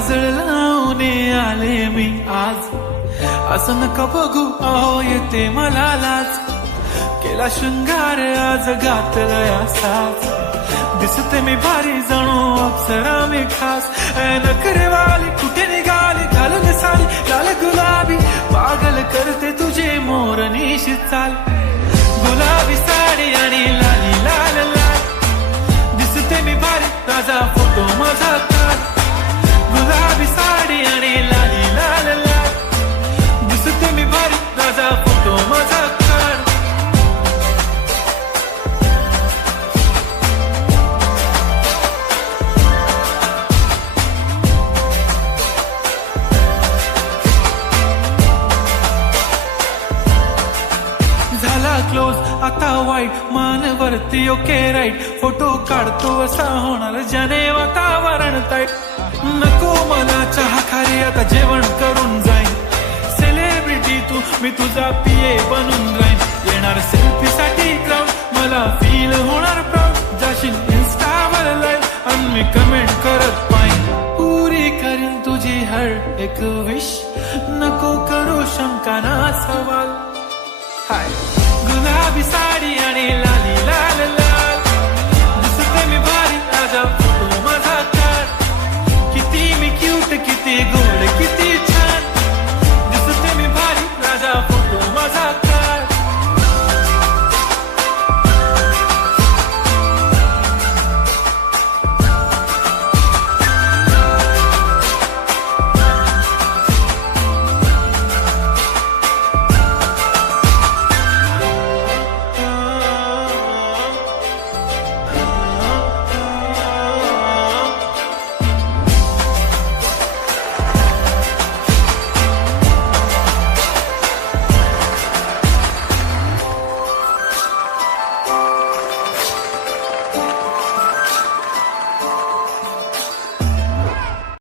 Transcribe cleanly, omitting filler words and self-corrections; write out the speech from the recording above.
काजळ लावून आले मी आज, असं नका बघू अहो येते मला लाज. केला शृंगार आज घातलाय असाच, दिसते मी भारी जणू अप्सरा मी खास. नखरेवाली कुठे निघाली घालून साली लाल गुलाबी, पागल करते तुझे मोरनीशी चाल. गुलाबी साडी आणि लाली लाल लाल, दिसते मी भारी राजा फोटो माझा काढ. गुलाबी साडी आणि लाली लाल लाल, दिसते मी भारी राजा फोटो माझा काढ. झाला क्लोज आता वाईट, मान वरती ओके राईट. फोटो काढतो असा होणार ज्याने वातावरण ताईट. नको मला चहा खारी आता जेवण करून जाईन. सेलिब्रिटी तू मी तुझा पिये बनून राहीन. येणार सेल्फी साठी क्राऊड, मला फील होणार प्राऊड. जाशील इन्स्टावर लाईव्ह आणि मी कमेंट करत पाहिन. पुरी करीन तुझी हर एक विश, नको करू शंका ना सवाल. हाय गुलाबी साडी